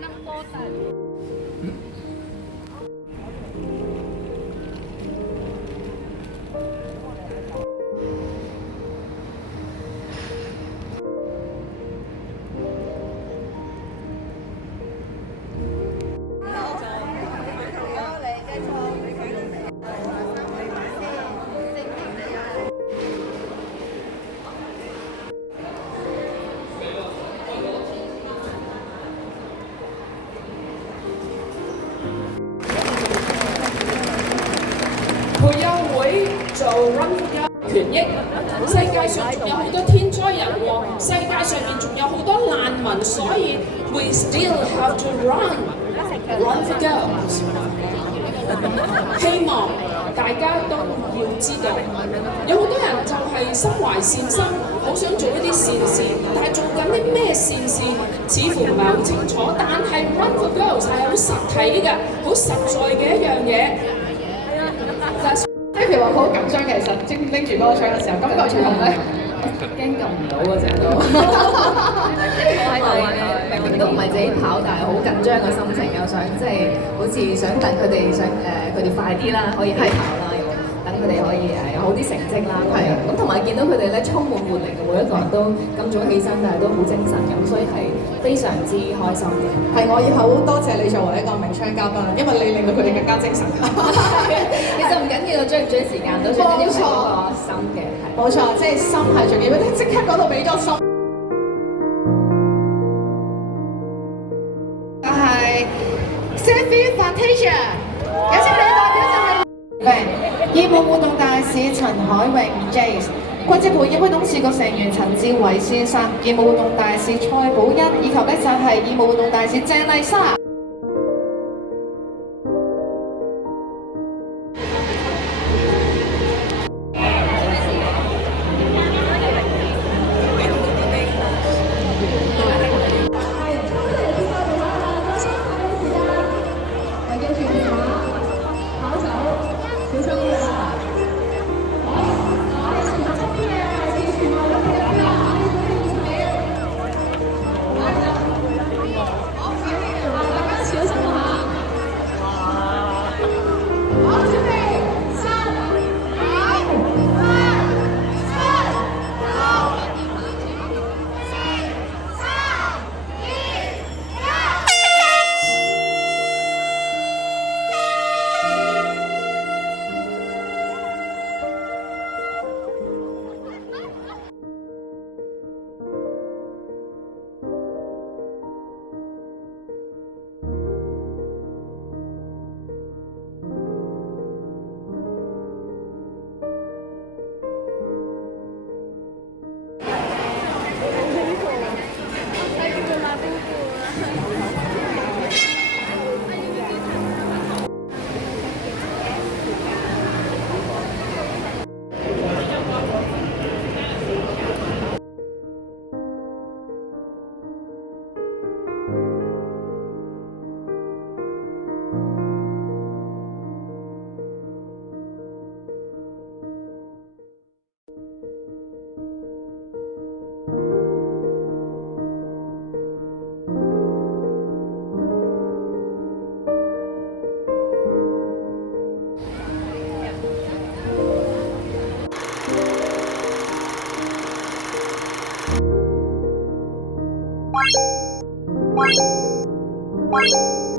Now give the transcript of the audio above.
ng total.培幼會做 Run for Your 權益。世界上仲有好多天災人禍，世界上面仲有好多難民，所以 we still have to run for girls。希望大家都要知道，有好多人就係心懷善心，好想做一啲善事，但係做緊啲咩善事，似乎唔係好清楚。但係 Run for Girls 係好實體嘅，好實在嘅一樣嘢。即係譬如話佢好緊張嘅，其實拎住嗰個槍嘅時候，感覺最紅咧，驚撳唔到嗰隻都，明明都唔係自己跑，但係好緊張嘅心情，又想即係好似想等佢哋佢哋快啲啦，可以起跑啦，又等佢哋可以有好啲成績啦。係啊，咁同埋見到佢哋咧充滿活力嘅，每一個人都咁早起身，但係都好精神咁，所以係非常之開心嘅。係我以後好多謝你作為一個名槍嘉賓，因為你令到佢哋更加精神。其實唔緊要，追唔追時間都最緊要係嗰個心嘅，冇錯，即係心係重要。你即刻嗰度俾咗心。就係 Selfie Fantasia， 有請你代表就係義務活動大使陳海榮 Jace， 國際培業會董事局成員陳志偉先生，義務活動大使蔡寶欣，以及咧就係義務活動大使鄭麗莎。Bye.